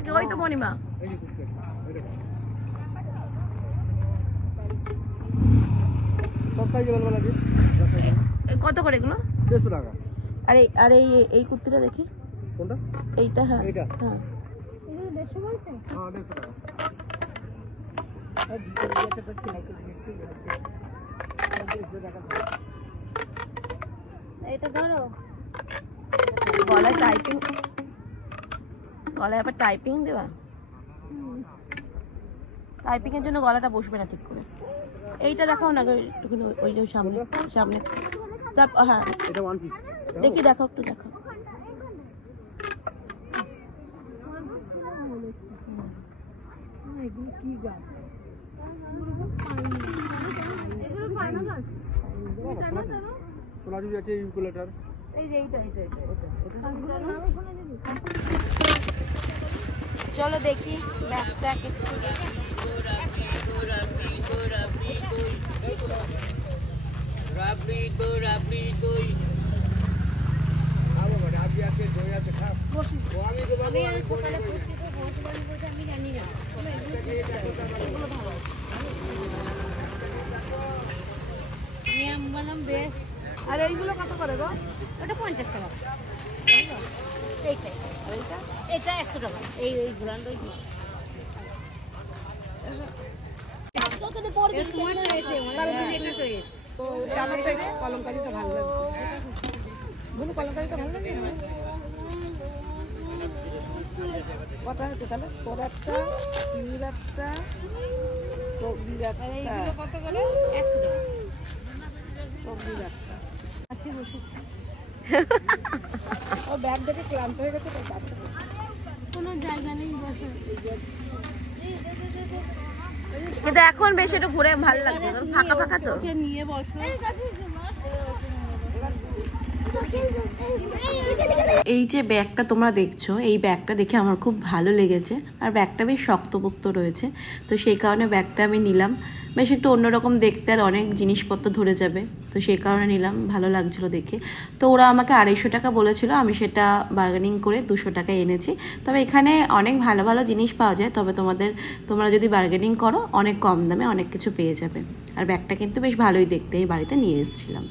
নাকি? ওই তো মণিমা। কত করে এগুলো? 150 টাকা। আরে আরে এই কুর্তিটা দেখি। কোনটা? এইটা। হ্যাঁ এইটা। হ্যাঁ, এগুলো 150 বলছেন? হ্যাঁ 150 টাকা। এইটা ধরো। গলায় টাইপিং, গলায় আবার টাইপিং দেবা। টাইপিং এর জন্য গলাটা বসবে না ঠিক করে। এইটা দেখাও না একটুখানি, ওই যে সামনে সামনে। হ্যাঁ এটা ওয়ান পিস। দেখি, দেখাও একটু, দেখাও। এগুলো কি গাছ? এগুলো পাইনা গাছ। সোনাঝুরি আছে, ইউকুলেটার। এই যে এইটা। চলো দেখি ব্যাগটা। আর এইগুলো কত করে গো? ওটা 50 টাকা। এইটাই, এটা 100 টাকা। এই ব্র্যান্ড ওই তো আমার তো কলমকারিটা ভালো লাগছে। বলুন কলমকারিটা ভালো লাগে না? কটা আছে তাহলে? তোর একটা, তিমির একটা, টকবির একটা। কত করে? 100 টাকা। টকবির একটা। আছি বসেছি। ও ব্যাগ দেখে ক্লান্ত হয়ে গেছে তো বাচ্চা। কোনো জায়গা নেই বসার। কিন্তু এখন বেশ একটু ঘুরে ভালো লাগছে, ফাঁকা ফাঁকা তো। নিয়ে বসো। এই যে ব্যাগটা তোমরা দেখছো, এই ব্যাগটা দেখে আমার খুব ভালো লেগেছে। আর ব্যাগটা বেশ শক্তপোক্ত রয়েছে, তো সেই কারণে ব্যাগটা আমি নিলাম। বেশ একটু অন্যরকম দেখতে, আর অনেক জিনিসপত্র ধরে যাবে, তো সেই কারণে নিলাম, ভালো লাগছিল দেখে। তো ওরা আমাকে 250 টাকা বলেছিল, আমি সেটা বার্গেনিং করে 200 টাকায় এনেছি। তবে এখানে অনেক ভালো ভালো জিনিস পাওয়া যায়, তবে তোমরা যদি বার্গেনিং করো অনেক কম দামে অনেক কিছু পেয়ে যাবে। আর ব্যাগটা কিন্তু বেশ ভালোই দেখতে, এই বাড়িতে নিয়ে এসেছিলাম।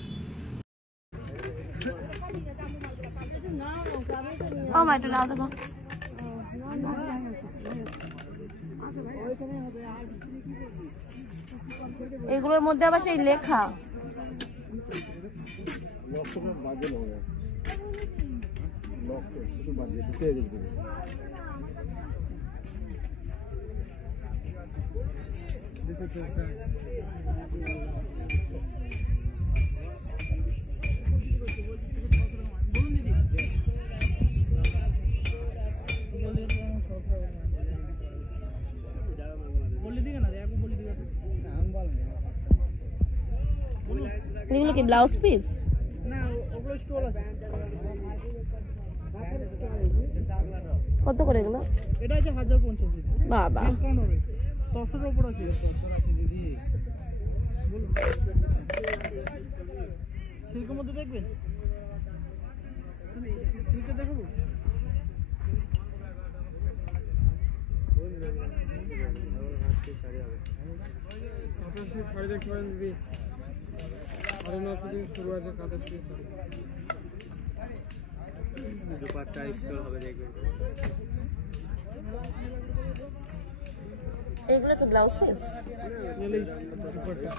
ও মা, একটু নাও দেবো। এগুলোর মধ্যে আবার সেই লেখা। এগুলো কি ব্লাউজ পিস? না, ওগুলো স্টোল আছে। কত করে এগুলো? এটা আছে 1050 দিদি। বাবা, ডিসকাউন্ট হবে। 100 এর উপর আছে। 100 আছে দিদি। বলুন। সিল্কের মধ্যে দেখবেন? সিল্কে দেখাবো? শাড়ি দেখতে পারেন দিদি। 950 থেকে শুরু আছে কাঁথা শাড়ি। দুপাট্টা স্টোল হবে দেখবেন। এগুলো কি ব্লাউজ পিস? নেলেই দুপাট্টা।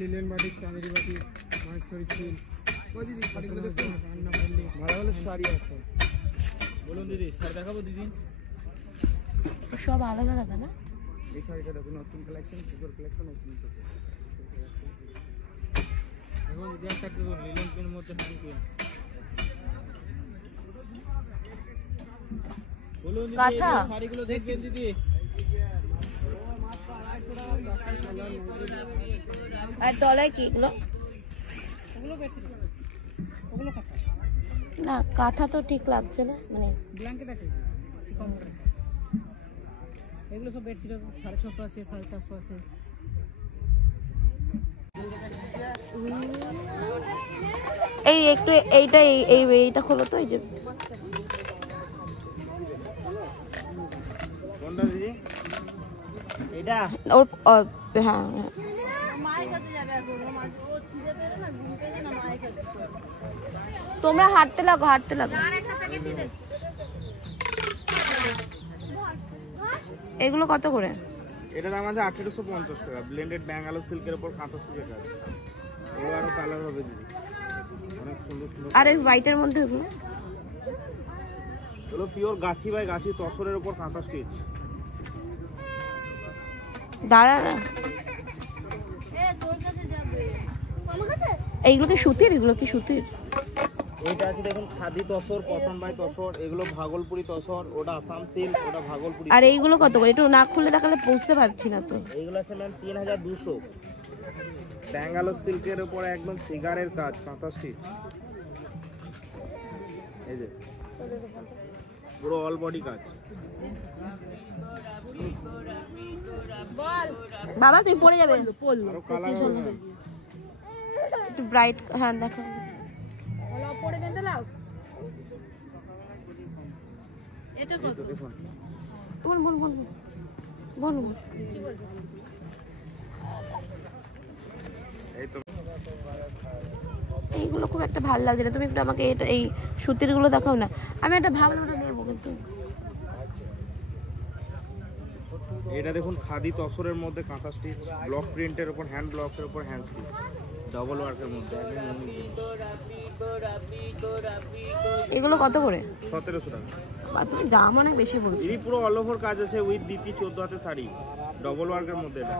লিলেন বাটি, চাঁদেরি বাটি, মাহেশ্বরী সিল। দিদি শাড়িগুলো দেখুন, রান্না করলে ভালো ভালো শাড়ি আছে। বলুন দিদি, শাড়ি দেখাবো দিদি? সব আলাদা আলাদা না? এই শাড়িটা দেখুন, নতুন কালেকশন, সুপার কালেকশন নতুন। এখন দিদি একটা দেখুন, লিলেন পেনের মধ্যে হ্যান্ড পেন। বলুন দিদি, শাড়িগুলো দেখবেন দিদি। আর তলায় কি এগুলো? ওগুলো বেশি, ওগুলো কাঁথা না, কাঁথা তো ঠিক লাগছে না, মানে ব্ল্যাঙ্কেট আছে কম করে। এগুলো সব বেডশিট 650 আছে, 450 আছে। এই একটু এইটা এইটা খোলো তো, এই যে কোনটা দিদি? এটা ওর হ্যাঁ তোমরা হাঁটতে লাগো এগুলো কত করে? এটা দাম আছে 1850 টাকা। ব্লেন্ডেড ব্যাঙ্গালোর সিল্কের উপর কাঁথা স্টিচের কাজ। এগুলো আরো কালার হবে দিদি, অনেক সুন্দর সুন্দর। আর এই হোয়াইটের মধ্যে এগুলো এগুলো পিওর গাছি বাই গাছি তসরের উপর কাঁথা স্টিচ। দাঁড়া না, এইগুলো কি সুতির? এগুলো কি সুতির? এটা আছে দেখুন খাদি তসর, কটন বাই তসর। এগুলো ভাগলপুরি তসর, ওটা আসাম সিল্ক, ওটা ভাগলপুরি। আর এইগুলো কত করে? একটু নাক খুলে দেখালে বুঝতে পারছি না তো। এইগুলো আছে ম্যাম 3200। ব্যাঙ্গালোর সিল্কের উপর একদম ফিগারের কাজ, কাঁথা স্টিচ। এই যে পুরো অল বডি কাজ। বাবা তুই পড়ে যাবে। আরো কালার হবে। একটু ব্রাইট, হ্যাঁ দেখো এটা কত? দেখুন বল এই তো এইগুলো খুব একটা ভালো লাগছে না। তুমি একটু আমাকে এটা এই সুতির গুলো দেখাও না, আমি একটা ভালো ওটা নেবো। কিন্তু এটা দেখুন খাদি তসরের মধ্যে কাঁথা স্টিচ, ব্লক প্রিন্টের উপর হ্যান্ড ব্লকের উপর হ্যান্ড স্টিচ, ডাবল ওয়ার্কের মধ্যে একদম ইউনিক জিনিস। এগুলো কত করে? 1700 টাকা। বা তুমি দাম অনেক বেশি বলছো। এই পুরো অল ওভার কাজ আছে উইথ ডিপি 14 হাতে শাড়ি, ডাবল ওয়ার্কের মধ্যে। এটা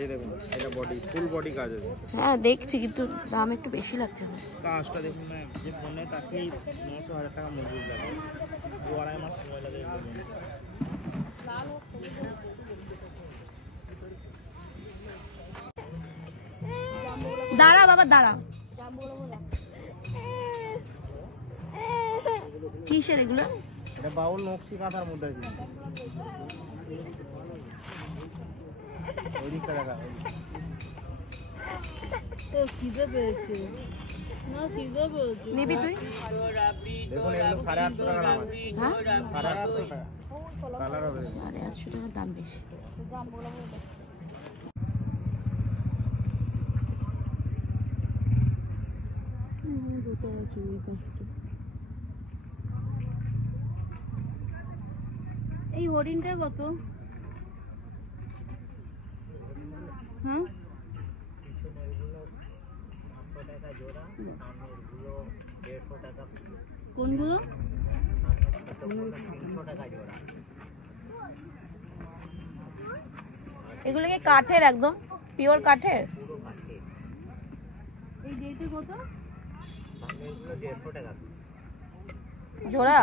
এই দেখুন, এটা বডি ফুল বডি কাজ আছে। হ্যাঁ দেখছি, কিন্তু দাম একটু বেশি লাগছে। কাজটা দেখুন না, যে ফোনে তাকেই 900,000 টাকা মজুরি লাগে, 2-2.5 মাস সময় লাগে। দাঁড়া বাবা দাঁড়া, কিসের এগুলো? এটা বাউল নকশি কাঁথার মধ্যে আছে। ওই দিকটা দেখা নিবি তুই? দেখুন এগুলো 850 টাকা দাম আছে। হ্যাঁ 850 টাকা কালার হবে। 850 টাকা দাম বেশি। এই হরিণটা কত? হ্যাঁ কোনগুলো? এগুলো কি কাঠের, একদম পিওর কাঠের? এই যেটা কত? জোড়া?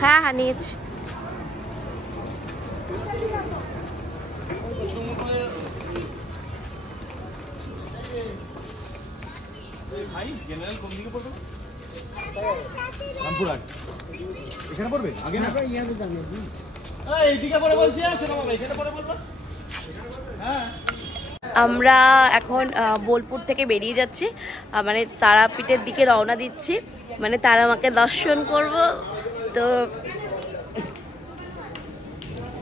হ্যাঁ হ্যাঁ নিয়েছি। এখানে পড়বে আগে না এইদিকে পড়ে বলছি, এখানে পড়ে বলবো। আমরা এখন বোলপুর থেকে বেরিয়ে যাচ্ছি, মানে তারাপীঠের দিকে রওনা দিচ্ছি, মানে তারা মাকে দর্শন করব। তো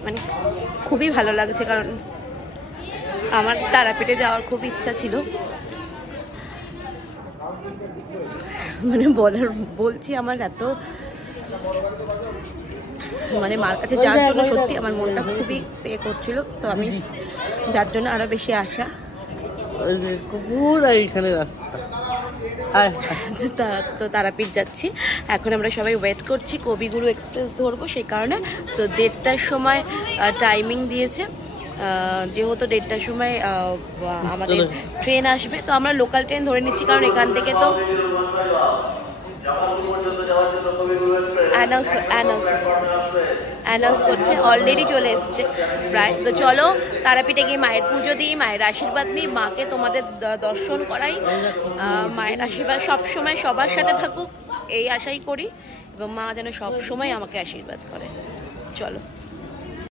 মানে খুবই ভালো লাগছে, কারণ আমার তারাপীঠে যাওয়ার খুব ইচ্ছা ছিল। মানে বলছি আমার এত মানে মার কাছে যাওয়ার জন্য সত্যি আমার মনটা খুবই ইয়ে করছিল। তো আমি যার জন্য আরো বেশি আশা। তো তারাপীঠ যাচ্ছি এখন। আমরা সবাই ওয়েট করছি, কবিগুরু এক্সপ্রেস ধরবো সেই কারণে। তো 1:30টার সময় টাইমিং দিয়েছে, যেহেতু 1:30টার সময় আমাদের ট্রেন আসবে, তো আমরা লোকাল ট্রেন ধরে নিচ্ছি, কারণ এখান থেকে তো অ্যানাউন্স করছে, অলরেডি চলে এসছে প্রায়। তো চলো তারাপীঠে গিয়ে মায়ের পুজো দিই, মায়ের আশীর্বাদ নিই, মাকে তোমাদের দর্শন করাই। মায়ের আশীর্বাদ সবসময় সবার সাথে থাকুক এই আশাই করি, এবং মা যেন সবসময় আমাকে আশীর্বাদ করে। চলো।